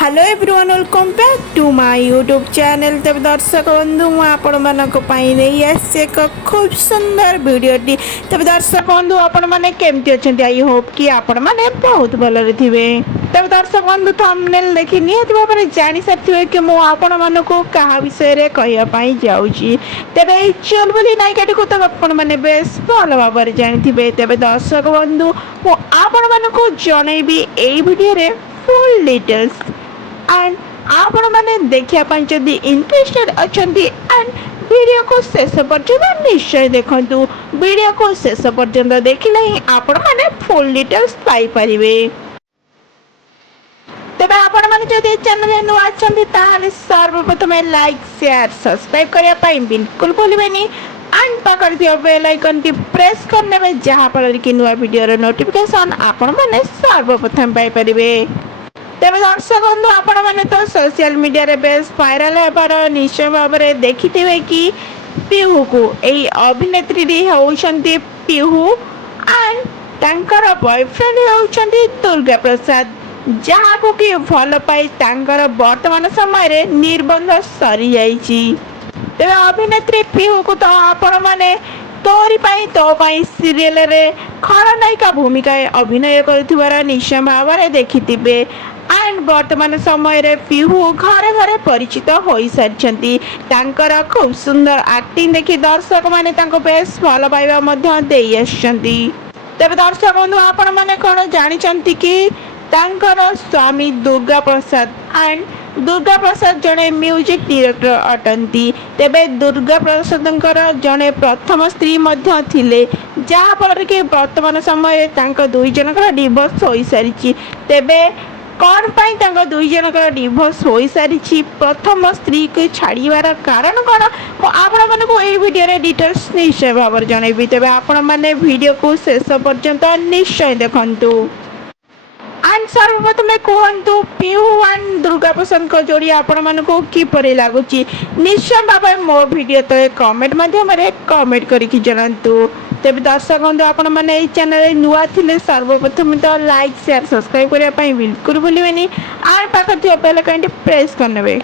Hello everyone welcome back to my YouTube channel. तब दर्शक बंधु मुझे एक खूब सुंदर वीडियोटी। तब दर्शक बंधु आपण मैंने केमती अच्छा आई होप कि आपण मैंने बहुत भलरे थे। तब दर्शक बंधु थंबनेल देखि निहाती भाव में जानी सारी कि मुझे क्या विषय कहवाई जाऊँगी। तेरे चुलबुली नायिकाटी को तो आपण मैंने बेस भल भाव में जानी। तेरे दर्शक बंधु मुझे जनईबी यही वीडियो फुल डिटेल्स एंड आपण मैंने देखा जदि इंटरेस्टेड अच्छा एंड वीडियो को शेष पर्यंत निश्चय देखु। वीडियो को शेष पर्यंत देखिले ही आपण मैंने फुल डिटेल्स पाई परिबे। तेबे आपण माने जदि चैनल नुआ अछंती ताहाले सर्वप्रथम लाइक शेयर सब्सक्राइब करिया पाई बिल्कुल भूलिबेनी एंड पाकर दियो बेल आइकन टी प्रेस करने में जहां पर कि नुआ वीडियो रो नोटिफिकेशन आपण माने सर्वप्रथम पाई परिबे। तेज दर्शक बंधु आपण मैंने तो सोशल मीडिया रे बेस भाइराल होबार निश्चय भाव में देखि कि पीहू को यही अभिनेत्री होउछंती पीहू एंड तांकर बॉयफ्रेंड होउछंती दुर्गा प्रसाद, जहाँ को कि भल पाई तांकर वर्तमान समय रे निर्बंध सरी जाइछि। तेज अभिनेत्री पीहू को तो आपण मैंने तोरी पाई तो पाई सीरियल रे खलनायिका भूमिका अभिनय करथिबार निश्चय भाव में देखिथिबे एंड वर्तमान समय रे पीहू घरे घरे परिचित हो सारी। तांकर खूब सुंदर एक्टिंग देखि दर्शक माने तांको बेस भल पाइबा मध्य देई आछंती। तबे दर्शक बंधु आपण माने कोन जानिचंती कि तांकर स्वामी दुर्गा प्रसाद एंड दुर्गा प्रसाद जड़े म्यूजिक डायरेक्टर अटंती। तेबे दुर्गा प्रसादंकर जड़े प्रथम स्त्री मध्य थिले, जहाँ फल कि वर्तमान समय तांको दुई जनकर डिवोर्स हो सारी। तेबे कौन पाई तांको दुई जनकर डिवोर्स हो सारी, प्रथम स्त्री को छाड़ीबार कारण कौन आपण मानक यही वीडियो रे डिटेल्स निश्चय भाव में जनइबी। तेबे आपण माने वीडियो को शेष पर्यंत निश्चय देखंतु एंड सर्वप्रथम कहतु पीहू एंड दुर्गा प्रसाद को जोड़ी आपण मानक किपरि लागुची निश्चय भाव मो वीडियो तो कमेंट माध्यम कमेंट करके जनातु। तेज दर्शक बंधु आपण मैंने चैनल नुआ थिले सर्वप्रथम तो लाइक शेयर सब्सक्राइब करने बिल्कुल भूलिबेनी और पाखर बेल आइकन प्रेस करने।